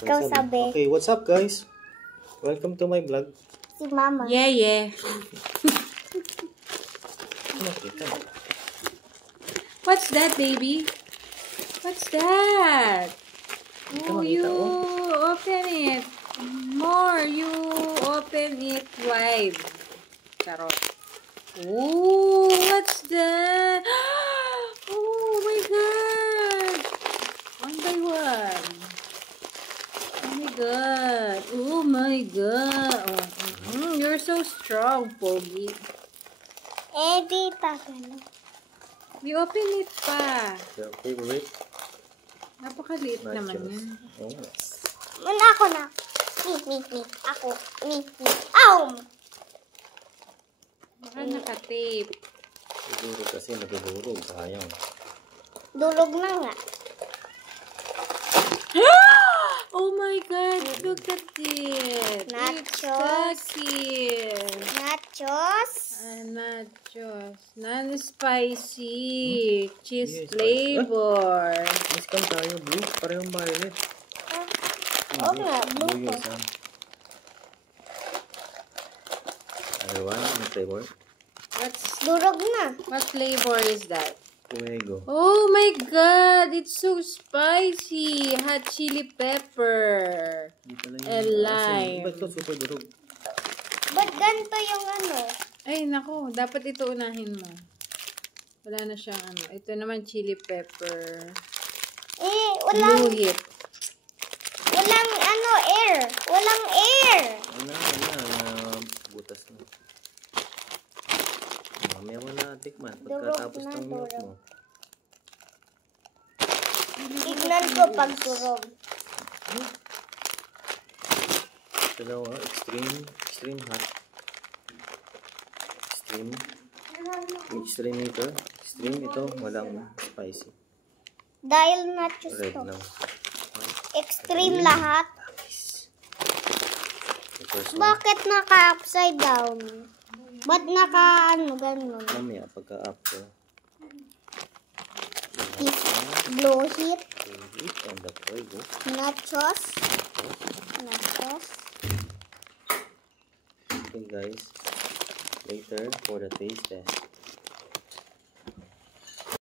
Ikaw sabi. Okay, what's up guys? Welcome to my vlog. Si Mama. Yeah. Nakita. What's that, baby? What's that? Oh, you open it. More. You open it wide. Charot. Oh, what's that? Oh my God. One by one. Oh my God. Oh my God. You're so strong, Pogi. Di pa. We open it pa. Your favorite? Napakaliit naman yan. Oh. Muna ako na. Me. Ako. Me. Ow! Baka naka-tape. Siguro kasi nadudurog. Sayang. Dulog na nga. Oh my God! Look at it! Nachos. It's so cute! Nachos. Nachos. Non-spicy. Cheese Yes, flavor. Mas kan tayo, blue. Parehong violet. Oo nga, blue Blue ko. yung sun. Ano flavor? Durog na. What flavor is that? Fuego. Oh my God! It's so spicy! Hot chili pepper. Di pala yun. And lime. Ba't ito super durog? Ba't ganito yung ano? Ay, nako. Dapat ito unahin mo. Wala na siyang ano. Ito naman chili pepper. Walang Luhit. air. Walang air. Wala. Butas na. Mamaya mo na tikman. Pagkatapos ng milk mo. Tignan ko pag durog. Dalawa. Extreme hot. Extreme ito. Extreme ito. Walang spicy. Dahil nachos Red to. lang. Extreme lahat. The first one. Bakit naka-upside down? Ba't ganun? Mamaya pagka-after. Blue heat. Heat on the fuego. Nachos. Okay guys. Later for the taste test.